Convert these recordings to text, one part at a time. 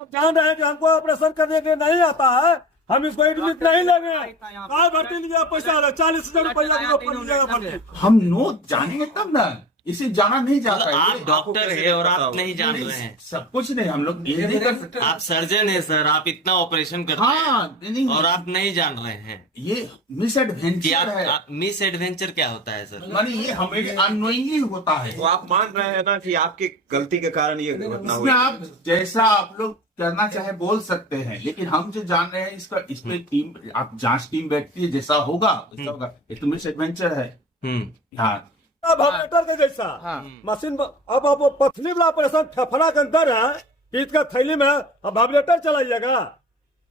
आप जान रहे हैं कि हमको ऑपरेशन करने के नहीं आता है, हम इसको एडमिट नहीं लेंगे। कहाँ भर्ती लीजिए पैसा 40,000 रुपया भर्ती। हम नो जानेंगे तब ना, इसे जाना नहीं जाता है। आप डॉक्टर है और आप नहीं जान रहे हैं सब कुछ नहीं, हम लोग ये नहीं कर सकते। आप सर्जन है सर, आप इतना ऑपरेशन करते हाँ नहीं, हैं और आप नहीं जान रहे हैं ये मिस कि एडवेंचर है। आप मिस एडवेंचर क्या होता है सर? मानी ये हमें अनोइंगली होता है। तो आप मान रहे हैं ना कि आपकी गलती के कारण ये घटना हुई? इसमें आप जैसा आप लोग करना चाहे बोल सकते हैं, लेकिन हम जो जान रहे हैं इसका, इसमें टीम, आप जांच टीम बैठती है, जैसा होगा वैसा होगा। ये तो मिस एडवेंचर है। हाँ अब ऑपरेटर के जैसा मशीन अब पथली वाला ऑपरेशन फेफड़ा के अंदर है, पीठ का थैली में अब वाइब्रेटर चलाइएगा।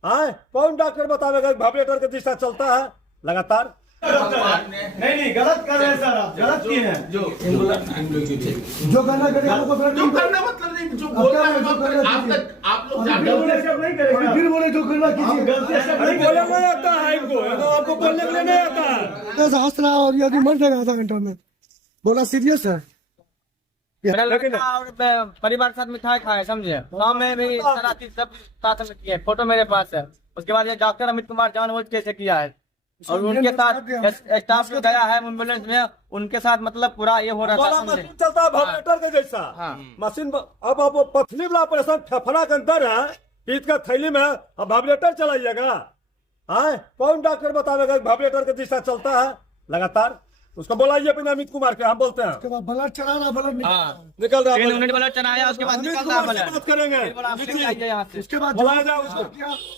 हाँ, कौन डॉक्टर बतावेगा वाइब्रेटर के दिशा चलता है लगातार? नहीं गलत कर रहे हैं सर, आप गलत किए हैं। जो करना करेगा आपको जो करना मतलब नहीं, जो बोल रहा है आप लोग जान बोले सब नहीं करेगा, फिर बोले जो करना कीजिए। गलती सब नहीं बोलने नहीं आता है इनको, आपको बोलने के लिए नहीं आता है। हंस रहा और यदि मर जाएगा आधा घंटा में, बोला सीरियस है। मेरा लड़का और परिवार के साथ मिठाई खाए, समझे। गाँव में भी सारा चीज सब साथ में किया, फोटो मेरे पास है। उसके बाद ये डॉक्टर अमित कुमार जानबूझ कैसे किया है, और उनके साथ स्टाफ जो गया है एम्बुलेंस में, उनके साथ मतलब पूरा ये हो रहा था, समझे। मशीन चलता है वाइब्रेटर के जैसा। मशीन अब पथली वाला ऑपरेशन फेफड़ा के अंदर है, पीठ का थैली में अब वाइब्रेटर चलाइएगा। हाँ, कौन डॉक्टर बतावेगा वाइब्रेटर के दिशा चलता है लगातार? उसको बोलाइए अपने अमित कुमार के, हम बोलते हैं ब्लड चला रहा, ब्लड निकल रहा है। 3 मिनट ब्लड चढ़ाया, उसके बाद अमित निकल रहा कुमार से ब्लड। बात करेंगे, यहाँ से उसके बाद बुलाया जाए उसको।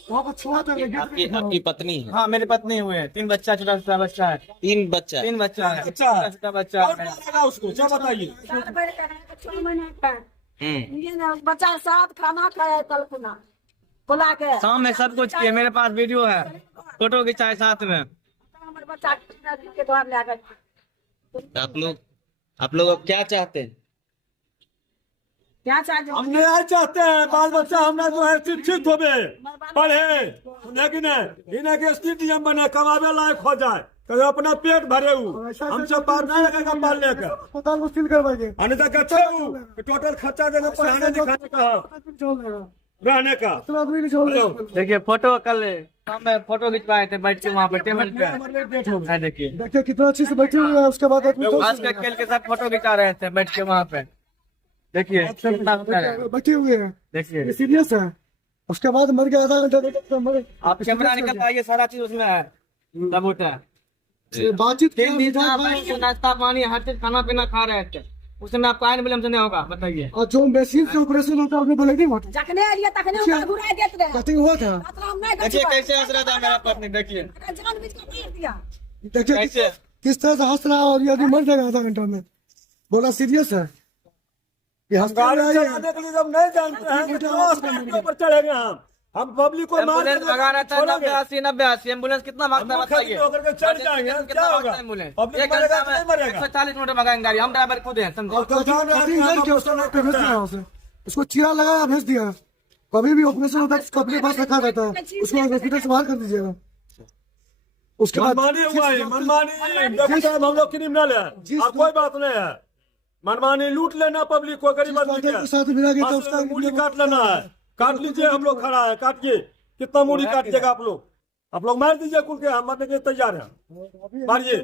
वहाँ पर छुआ था आपकी पत्नी है? हाँ, मेरी पत्नी हुए हैं, 3 बच्चा, छोटा सा बच्चा है, 3 बच्चा? 3 बच्चा है, अच्छा है। छोटा बच्चा और है। बोलेगा उसको क्या बताइए? 4 भर का है, 6 महीने का है। ये ना बच्चा साथ खाना खाया कल खुना बुला के। शाम में सब कुछ किए, मेरे पास वीडियो है, फोटो खिंचाए साथ में। हमारे बच्चा के द्वार ले आकर आप लोग अब क्या चाहते हैं? क्या चाहिए? हम नहीं चाहते हैं बाल बच्चा हमरा जो है शिक्षित होवे, पढ़े, लेकिन इन्हें के स्टेडियम बने, कमावे लायक हो जाए, कभी अपना पेट भरे हमसे पार नहीं लगेगा पालने का। अस्पताल को सील करवाइए, अन्यथा कहते टोटल खर्चा देगा पढ़ाने लिखाने का, रहने का। देखिए फोटो कल शाम में फोटो खिंचवाए थे बैठ के वहाँ पे टेबल पे, देखिए देखिए कितना अच्छे से बैठे हुए हैं। उसके बाद आज के खेल के साथ फोटो खिंचा रहे थे बैठ के वहाँ पे, देखिए कितना अच्छा है। बैठे हुए हैं, देखिए सीरियस है। उसके बाद मर गया आधा घंटा। आप कैमरा निकल पाइए, सारा चीज उसमें है, सबूत है। बातचीत 3 दिन से आप बैठ के नाश्ता पानी हर चीज खाना पीना खा रहे थे, उसमें आपको आयन विलम्ब से नहीं होगा, बताइए। और जो मशीन से ऑपरेशन होता है उसमें बोले नहीं होता, जखने आइए तखने उनका घुराई देते रहे। कटिंग हुआ था। मतलब हम नहीं देखिए देखिए कैसे हंस रहा था मेरा पत्नी, देखिए जानबूझ के मार दिया। देखिए कैसे किस तरह से हंस रहा और यदि मर जाएगा आधा घंटा में, बोला सीरियस है। ये गाड़ी हंसता चलाने के लिए जब नहीं जानते हैं तो क्यों स्टैंड के ऊपर चढ़ेंगे? हम पब्लिक को मार एम्बुलेंस भगा रहा था 90-80 एम्बुलेंस कितना भागता है बताइए। होकर के चढ़ जाएंगे, क्या होगा? एम्बुलेंस पब्लिक 1 मरेगा घंटा कि नहीं में मरेगा? 140 मिनट भगाएंगे गाड़ी, हम ड्राइवर खुद हैं, समझे। कटिंग करके उसको चीरा लगाया भेज दिया। कभी भी ऑपरेशन होता है उसको अपने पास रखा रहता है, उसको हॉस्पिटल से बाहर कर दीजिएगा। उसके बाद मनमानी हुआ है, मनमानी। देखो साहब, हम लोग क्रिमिनल है, अब कोई बात नहीं है। मनमानी लूट लेना पब्लिक को, गरीब आदमी के साथ मिला गया था उसका मूड़ी काट लेना है। काट लीजिए, हम लोग खड़ा है, काटिए। कितना मूड़ी काटिएगा आप लोग? आप लोग मार दीजिए कुल के, हम मरने के लिए तैयार हैं। मारिए,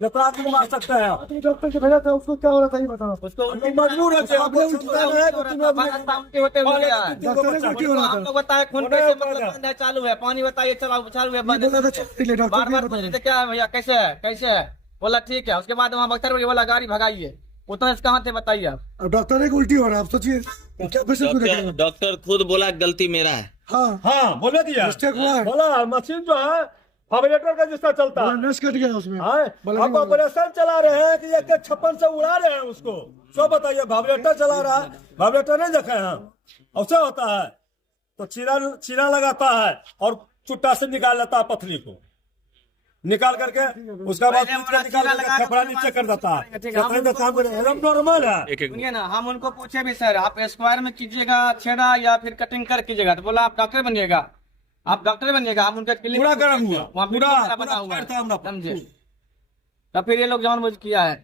जितना आदमी मार सकते हैं आप। डॉक्टर से भेजा था, उसको क्या हो रहा था ये बताओ। उसको हम लोग मजबूर है कि आप लोग छुट्टा है तो तीनों आदमी होते हुए गया है। तीनों बच्चा। उल्टी हो रहा आप था। लोग बताए खून कैसे मतलब बंद है, चालू है, पानी बताइए चालू है, बंद बोला था है। छुट्टी ले, डॉक्टर बार बार पूछे थे क्या है भैया, कैसे है कैसे है, बोला ठीक है। उसके बाद वहाँ बख्तर बोला गाड़ी भगाइए, उतना कहाँ थे बताइए आप। अब डॉक्टर एक उल्टी हो रहा है, आप सोचिए क्या पेशेंट को देखेगा। डॉक्टर खुद बोला गलती मेरा है। हाँ हाँ, बोले दिया, मिस्टेक हुआ है। बोला मशीन जो है वाइब्रेटर का जिसका चलता है। नस कट गया उसमें। हाँ, आप ऑपरेशन चला रहे हैं कि एक 56 से उड़ा रहे हैं उसको? सो बताइए, वाइब्रेटर चला रहा है, वाइब्रेटर नहीं देखे हैं? ऐसा होता है तो चीरा लगाता है और चुट्टा से निकाल लेता है पथली को, निकाल करके उसका बाद निकाल करके फेफड़ा नीचे कर देता है। एकदम नॉर्मल है। सुनिए ना, हम उनको पूछे भी सर आप स्क्वायर में कीजिएगा छेड़ा या फिर कटिंग कर कीजिएगा, तो बोला आप डॉक्टर बनिएगा, आप डॉक्टर बनिएगा। हम उनका क्लिनिक पूरा गर्म हुआ, वहाँ पूरा बना हुआ है, था हमरा पर। समझे। तो फिर ये लोग जानबूझ किया है।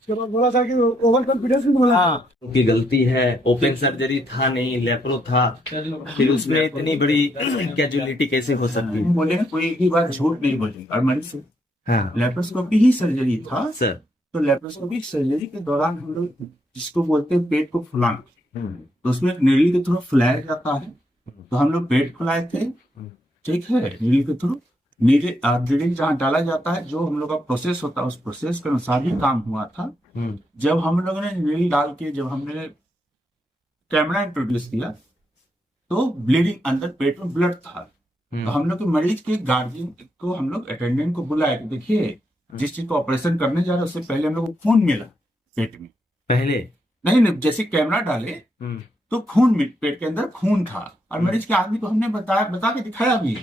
उसके बाद बोला था कि ओवर कॉन्फिडेंस भी बोला। हाँ उनकी गलती है, ओपन सर्जरी था नहीं, लेप्रो था, फिर उसमें इतनी बड़ी कैजुअलिटी कैसे हो सकती है? बोले कोई भी बात झूठ नहीं बोलेगा। और मरीज से हाँ लेप्रोस्कोपी ही सर्जरी था सर। तो लेप्रोस्कोपिक सर्जरी के दौरान हम लोग जिसको बोलते हैं पेट को फुलाना, तो उसमें एक नीडल के थ्रू फुलाया जाता है। तो हम लोग पेट फुलाए थे, ठीक है, नीडल के थ्रू। नीडल जहाँ डाला जाता है, जो हम लोग का प्रोसेस होता है, उस प्रोसेस के अनुसार ही काम हुआ था। जब हम लोगों ने नीडल डाल के जब हमने कैमरा इंट्रोड्यूस किया तो ब्लीडिंग अंदर पेट में ब्लड था। तो हम लोग के मरीज के गार्जियन को, हम लोग अटेंडेंट को बुलाया कि देखिए जिस चीज को ऑपरेशन करने जा रहे हैं उससे पहले हम लोग को खून मिला पेट में। पहले नहीं, जैसे कैमरा डाले तो खून पेट के अंदर खून था और मरीज के आदमी को हमने बता के दिखाया भी।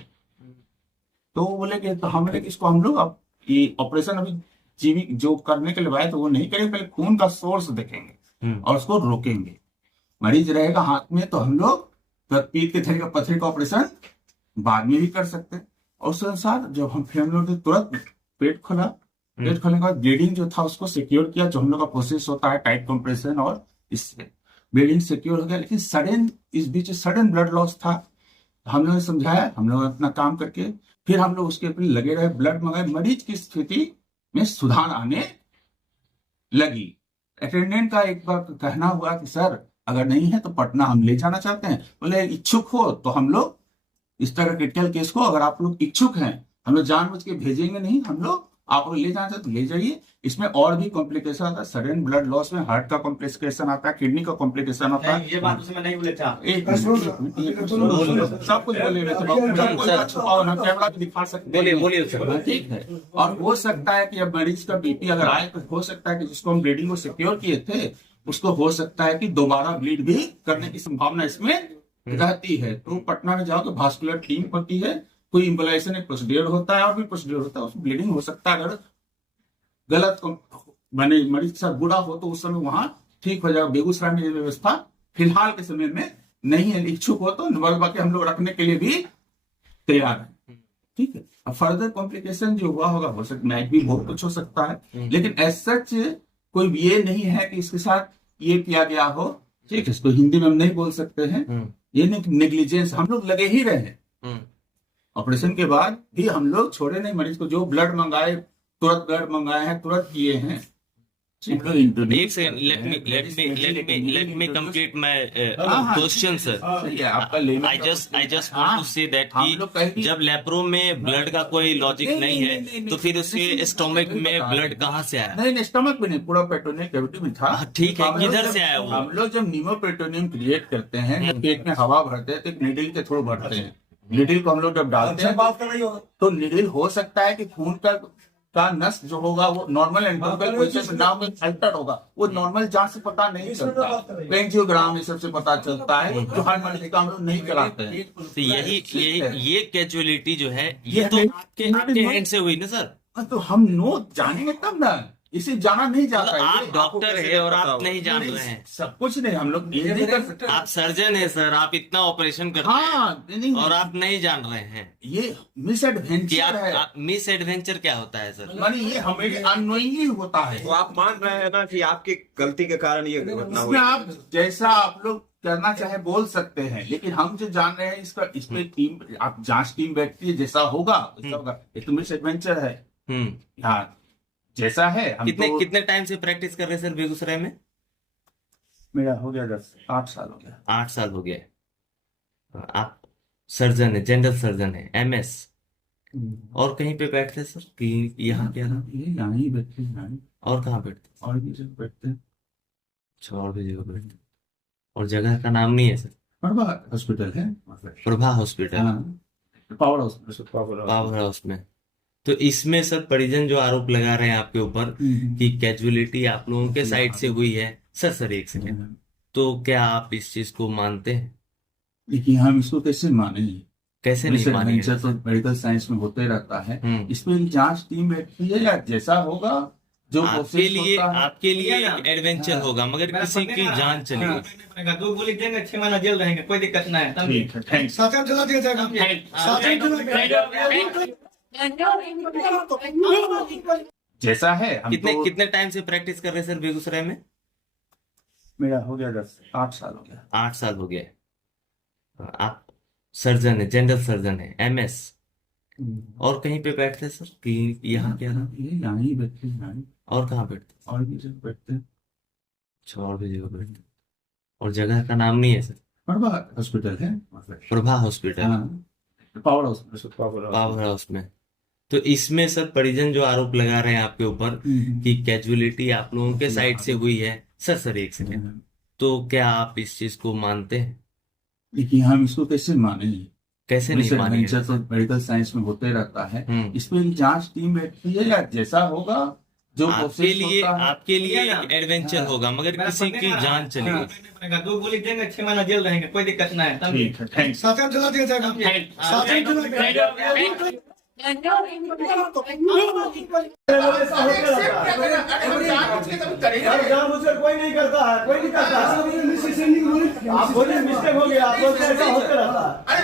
तो वो बोले कि तो हमने इसको हम लोग अब ये ऑपरेशन अभी जीवी जो करने के लिए आए तो वो नहीं करेंगे, पहले खून का सोर्स देखेंगे और उसको रोकेंगे। मरीज रहेगा हाथ में तो हम लोग पीठ के थैली का पथरी का ऑपरेशन बाद में भी कर सकते हैं। और उस अनुसार जब हम लोग ने तुरंत पेट खोला, पेट खोलने के बाद ब्लीडिंग जो था उसको सिक्योर किया, जो हम लोग का प्रोसेस होता है टाइट कंप्रेशन, और इससे ब्लीडिंग सिक्योर हो गया। लेकिन सडन इस बीच सडन ब्लड लॉस था। हम लोगों ने समझाया, हम लोग अपना काम करके फिर हम लोग उसके ऊपर लगे रहे, ब्लड मंगाए, मरीज की स्थिति में सुधार आने लगी। अटेंडेंट का एक बार कहना हुआ कि सर अगर नहीं है तो पटना हम ले जाना चाहते हैं। बोले इच्छुक हो तो हम लोग इस तरह क्रिटिकल केस को अगर आप लोग इच्छुक हैं हम लोग जानबूझ के भेजेंगे नहीं, हम लोग आप लोग ले जाना चाहते तो ले जाइए। इसमें और भी कॉम्प्लिकेशन आता है, सडन ब्लड लॉस में हार्ट का कॉम्प्लिकेशन आता है, किडनी का कॉम्प्लिकेशन आता है। ये बात उसमें नहीं बोले था। सब कुछ बोले कैमरा भी दिखा सकते हैं। बोलिए सर। ठीक है। और हो सकता है कि अब मरीज का बीपी अगर आए तो हो सकता है कि जिसको हम ब्लीडिंग को सिक्योर किए थे उसको हो सकता है कि दोबारा ब्लीड भी करने की संभावना इसमें रहती है। तो पटना में जाओ तो वास्कुलर टीम होती है, कोई इम्बोलाइजेशन एक प्रोसीड्यूर होता है और भी प्रोसीड्यूर होता है, उसमें ब्लीडिंग हो सकता है। अगर गलत माने मरीज के साथ बुरा हो तो उस समय वहां ठीक हो जाएगा। बेगूसराय में ये व्यवस्था फिलहाल के समय में नहीं है। इच्छुक हो तो बाकी हम लोग रखने के लिए भी तैयार है। ठीक है। अब फर्दर कॉम्प्लिकेशन जो हुआ होगा हो सकता है भी बहुत कुछ हो सकता है, लेकिन एज सच कोई ये नहीं है कि इसके साथ ये किया गया हो। ठीक है, इसको हिंदी में हम नहीं बोल सकते हैं। ये नेग्लिजेंस, हम लोग लगे ही रहे। ऑपरेशन के बाद भी हम लोग छोड़े नहीं मरीज को। जो ब्लड मंगाए तुरंत ब्लड मंगाए हैं, तुरंत किए हैं। एक second, let me complete my question, sir. सही है आपका लेना। I just want to say that कि जब लेप्रो में ब्लड का कोई लॉजिक नहीं है तो फिर उसके स्टोमक में ब्लड कहाँ से आया? नहीं, स्टमक में नहीं, पूरा पेट्रोनियम कैविटी में था। ठीक है, किधर से आया वो? हम लोग जब नीमोपेट्रोनियम क्रिएट करते हैं, जब पेट में हवा भरते हैं तो एक नीडल के थ्रू भरते हैं। नीडल को हम लोग जब डालते हैं तो नीडल हो सकता है कि खून का नस जो होगा वो नॉर्मल एंट्रोपिकल पोजीशन में ना हो, अल्टर होगा। वो नॉर्मल जांच से पता नहीं चलता, एंजियोग्राम ये सबसे पता चलता है, जो हर मरीज का हम लोग नहीं कराते हैं। तो ये कैजुअलिटी जो है ये तो आपके हैंड से हुई ना सर? तो हम नो जानेंगे तब ना, इसे जाना नहीं जाता है। आप डॉक्टर है और आप नहीं जान रहे हैं सब कुछ नहीं, हम लोग ये नहीं कर सकते। आप सर्जन है सर, आप इतना ऑपरेशन करते हैं और आप नहीं जान रहे हैं। ये मिस एडवेंचर है। मिस एडवेंचर क्या होता है सर? मानी ये हमें अननोइंगली होता है। तो आप मान रहे हैं ना कि आपकी गलती के कारण ये घटना हुई? इसमें आप जैसा आप लोग करना चाहे बोल सकते हैं, लेकिन हम जो जान रहे हैं इसमें टीम, आप जांच टीम बैठती है, जैसा होगा वैसा होगा। ये तो मिस एडवेंचर है। हाँ, जैसा है। कितने टाइम से प्रैक्टिस कर रहे हैं सर बेगूसराय में? मेरा हो गया 8 साल हो गया। 8 साल हो गया। आप सर्जन है, जनरल सर्जन है, MS। और कहीं पे बैठते सर कि यहाँ क्या नाम? यहाँ ही बैठते हैं। और कहाँ बैठते? और भी जगह बैठते हैं। अच्छा, और भी जगह बैठते? और जगह का नाम नहीं है सर? प्रभा हॉस्पिटल है। Prabha hospital, power hospital, power house में। तो इसमें सर परिजन जो आरोप लगा रहे हैं आपके ऊपर कि कैजुअलिटी आप लोगों के साइड से हुई है। सर एक सेकंड, तो क्या आप इस चीज को मानते हैं? लेकिन हम इसको कैसे मानेंगे? कैसे नहीं मानेंगे? तो मेडिकल साइंस में होते रहता है। इसमें जांच टीम बैठती है, या जैसा होगा जो आपके लिए एडवेंचर होगा, मगर किसी की जान चलेगी। 2 गोली देंगे, 6 महीना जेल रहेंगे, कोई दिक्कत नहीं है। ठीक है, थैंक्स। साथ में चला दिया जाएगा। जैसा है हम कितने तो, कितने टाइम से प्रैक्टिस कर रहे हैं सर बेगूसराय में? मेरा हो गया 8 साल हो गया। 8 साल हो गए। आप सर्जन है, जनरल सर्जन है, एमएस। और कहीं पे बैठते हैं सर कि यहाँ क्या नाम? ये यहाँ ही बैठते हैं, यहाँ ही। और कहाँ बैठते हैं? और भी जगह बैठते हैं। अच्छा, और भी जगह बैठते हैं। और जगह का नाम नहीं है सर? प्रभा हॉस्पिटल है, प्रभा हॉस्पिटल, हाँ, पावर हाउस, पावर हाउस में। तो इसमें सर परिजन जो आरोप लगा रहे हैं आपके ऊपर कि कैजुअलिटी आप लोगों के साइड से हुई है, सर एक सेकंड, तो क्या आप इस चीज को मानते हैं? लेकिन हम इसको कैसे माने? कैसे नहीं मानेंगे? तो मेडिकल साइंस में होते रहता है। इसमें जांच टीम बैठती है, या जैसा होगा जो आपके लिए एक एडवेंचर होगा, मगर किसी की जान चलेगी। 2 गोली देंगे, 6 महीना जेल रहेंगे, कोई दिक्कत नहीं है। ठीक है, थैंक्स। साथ में जला दिया जाएगा, साथ में जला दिया जाएगा। जानबूझकर कोई नहीं करता है, कोई नहीं करता है। आप बोले मिस्टेक हो गया, आप बोलते ऐसा होते रहता है।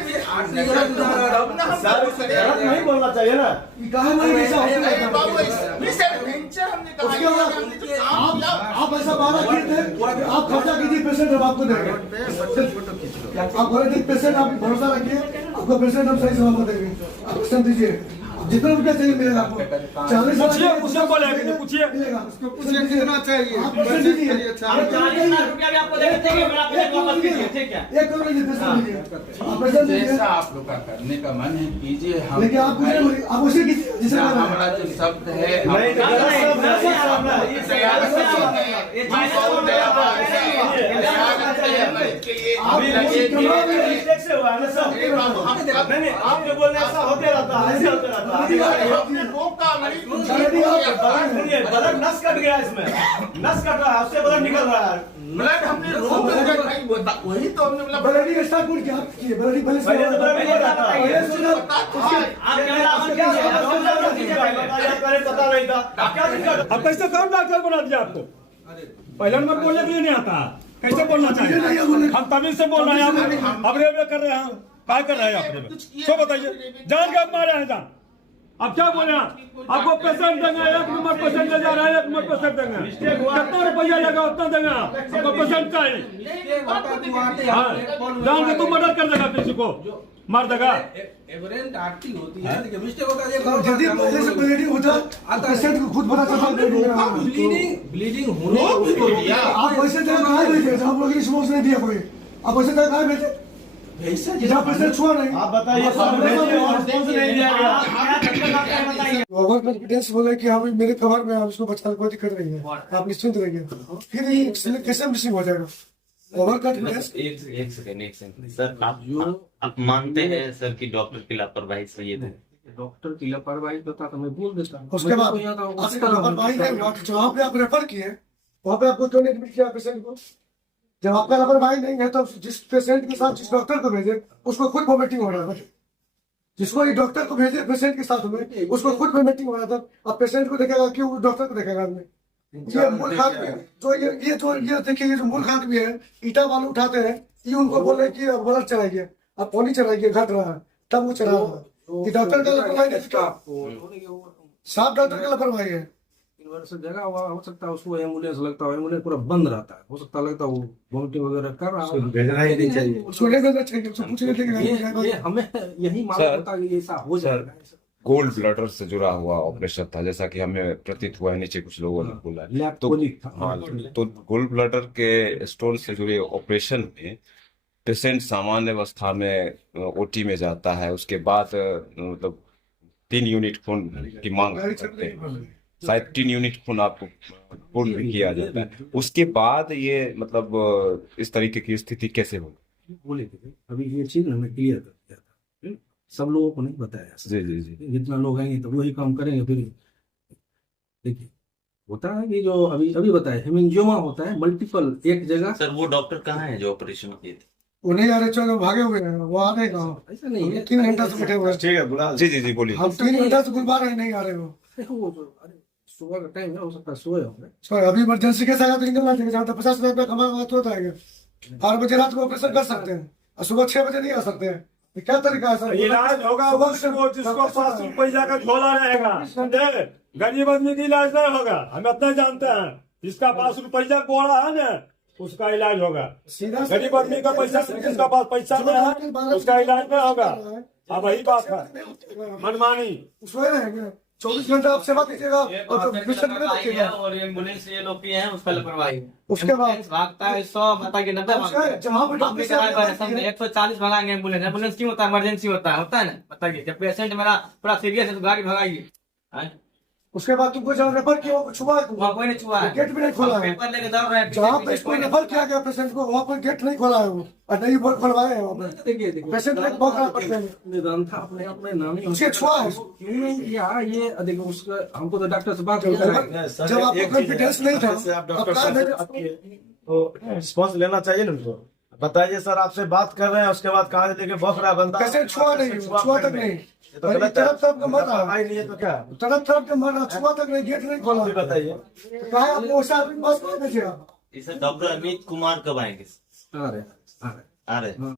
गलत नहीं बोलना चाहिए ना। उसके बाद आप ऐसा वादा किए थे, आप खर्चा कीजिए, पेशेंट हम आपको देंगे। आप बोले थे पेशेंट, आप भरोसा रखिए, आपको पेशेंट हम सही सलामत देंगे। आप पेशेंट दीजिए, जितना रुपया चाहिए मिलेगा आपको। 40 पूछिए बोले, पूछिए मिलेगा, कितना चाहिए आप पेशेंट दीजिए। 40 लाख रुपया भी आपको देंगे, आप वापस कीजिए, ठीक है? 1 करोड़ दीजिए, पेशेंट दीजिए, आप पेशेंट दीजिए। जैसा आप लोग का करने का मन है कीजिए, हम लेकिन आप कुछ नहीं, आप उसे कीजिए जिसे हमारा जो शब्द है आप जो बोल रहे हैं ऐसा होते रहता है, ऐसे होते रहता है। ब्लड नस कट गया, इसमें नस कट रहा है, उससे ब्लड निकल रहा है। ब्लड हमने रोक वही तो हमने बोला ब्लडी स्टार्ट कुछ क्या किए, ब्लडी पहले से पहले तो ब्लड निकल रहा था। पता नहीं था। अब कैसे कौन डॉक्टर बना दिया आपको? पहले नंबर बोलने के लिए नहीं आता, कैसे बोलना चाहिए? हम तमीज से बोल रहे हैं, अब रेलवे कर रहे हैं, क्या कर रहे हैं आप? सो बताइए, जान के आप मारे हैं जान। अब क्या बोले आप? आपको पेशेंट देंगे, 1 नंबर पेशेंट ले जा रहा है, 1 नंबर पेशेंट देंगे। कितना रुपया लगा उतना देंगे आप, आपको पेशेंट चाहिए। हाँ, जान के तू मर्डर कर देगा, किसी को मार देगा। जल्दी पहले से ब्लीडिंग होता, पेशेंट को खुद पता चलता। ब्लीडिंग होने आप पैसे देना कहाँ भेजे? हम लोग रिस्पॉन्स नहीं दिया कोई, आप पैसे देना कहाँ भेजे? जहाँ पेशेंट छुआ नहीं। आप बताइए, रिस्पॉन्स नहीं दिया गया। ओवर कॉन्फिडेंस बोले कि हम मेरे कवर में, हम इसको बचाने कोई दिक्कत नहीं है, आप निश्चिंत रहिए। फिर ये कैसे मिसिंग हो जाएगा? Over confidence. एक सेकंड सर, आप मानते हैं सर कि डॉक्टर की लापरवाही सही है? डॉक्टर की लापरवाही बता तो मैं बोल देता हूँ। उसके बाद लापरवाही है, जहाँ पे आप रेफर किए वहाँ पे आपको क्यों नहीं एडमिट किया पेशेंट को? जब आपका लापरवाही नहीं है तो जिस पेशेंट के साथ जिस डॉक्टर को भेजे उसको खुद वॉमिटिंग हो रहा था। जिसको ये डॉक्टर को भेजे पेशेंट के साथ में, उसको खुद वॉमिटिंग हो रहा था। अब पेशेंट को देखेगा कि वो डॉक्टर को देखेगा? आदमी ये मूल खाद में जो ये देखिए, ये जो मूल खाद में है, ईटा वाले उठाते हैं, ये उनको बोल रहे कि अब ब्लड चढ़ाइए, अब पानी चढ़ाइए, घट रहा है, तब वो चढ़ा रहा है। कि डॉक्टर का लापरवाही नहीं, साफ डॉक्टर का लापरवाही है। जगह हो सकता है उसको एम्बुलेंस लगता है, एम्बुलेंस पूरा बंद रहता है, हो सकता है लगता है वो वॉमिटिंग वगैरह कर रहा है। उसको ले जाना चाहिए, उसको पूछने के लिए ये हमें यही मालूम होता है कि ऐसा हो जाएगा। गोल्ड ब्लडर से जुड़ा हुआ ऑपरेशन था, जैसा कि हमें प्रतीत हुआ है, नीचे कुछ लोगों ने बोला है। तो तो गोल्ड ब्लडर के स्टोन से जुड़े ऑपरेशन में पेशेंट सामान्य अवस्था में ओटी में जाता है, उसके बाद मतलब 3 यूनिट खून की मांग करते हैं, शायद 3 यूनिट खून आपको पूर्ण भी किया जाता है। उसके बाद ये मतलब इस तरीके की स्थिति कैसे होगी? बोले थे अभी ये चीज हमें क्लियर कर दिया था, सब लोगों को नहीं बताया। जी। जितना लोग आएंगे तो वही काम करेंगे। फिर देखिए होता है कि जो अभी बताया हेमेंजियोमा होता है मल्टीपल एक जगह। सर वो डॉक्टर कहाँ है जो ऑपरेशन किए थे? वो नहीं आ रहे, चलो भागे हुए हैं, वो आ रहे कहाँ? ऐसा नहीं है, 3 घंटा से बैठे हुए हैं। ठीक है, बुला जी बोलिए। हम 3 घंटा से बुलवा रहे, नहीं आ रहे हो। अरे सुबह का टाइम है, हो सकता है सोए होंगे। सर अभी इमरजेंसी के साथ निकलना चाहिए, जहाँ तक 50,000 रुपया कमा बात होता है। 8 बजे रात को ऑपरेशन कर सकते हैं और सुबह 6 बजे नहीं आ सकते हैं। ये क्या तरीका है सर? इलाज होगा उसको जिसको 5 रुपया का झोला रहेगा, समझे? गरीब आदमी का इलाज नहीं होगा, हम इतना जानते हैं। जिसका 5 रुपया बोला है ना, उसका इलाज होगा। सीधा गरीब आदमी का पैसा, जिसका पास पैसा नहीं है उसका इलाज नहीं होगा। अब वही बात है, मनमानी। सोए रहेंगे 24 घंटा आप सेवा कीजिएगा और पेशेंट में रखिएगा। और एम्बुलेंस ये लोग किए हैं उसका लापरवाही। उसके बाद एम्बुलेंस भागता है 100 बता के 90 भागता है। जहाँ पे हम भी कराए 140 भगाएंगे एम्बुलेंस। एम्बुलेंस क्यों होता है? इमरजेंसी होता है ना? बताइए, जब पेशेंट मेरा पूरा सीरियस है तो गाड़ी भगाइए। उसके बाद तुमको जहाँ रेफर किया वो छुआ है, वहाँ कोई नहीं छुआ है, गेट भी नहीं खोला है। पेपर लेके दौड़ रहे हैं। जहाँ पे इसको रेफर किया गया पेशेंट को वहाँ पर गेट नहीं खोला है वो, और नहीं बोर्ड खुलवाए हैं वहाँ पे। देखिए पेशेंट को बहुत खराब पड़ते हैं। निदान था अपने अपने नाम ही उसके छुआ है। यार ये देखो उसका, हमको तो डॉक्टर से बात होता है। जब आपको कॉन्फिडेंस नहीं था अब क्या है? तो रिस्पॉन्स लेना चाहिए ना उनको। बताइए सर, आपसे बात कर रहे हैं, उसके बाद कहा देखे बख रहा बंदा। पेशेंट छुआ नहीं, छुआ तक नहीं। तो गलत है। तरफ तरफ मर रहा है, नहीं है तो क्या? तरफ के मर रहा, छुआ तक नहीं, गेट नहीं खोला। बताइए कहा है आपको वैसा आदमी पास नहीं भेजिएगा। इसे डॉक्टर अमित कुमार कब आएंगे? आ रहे आ रहे हैं।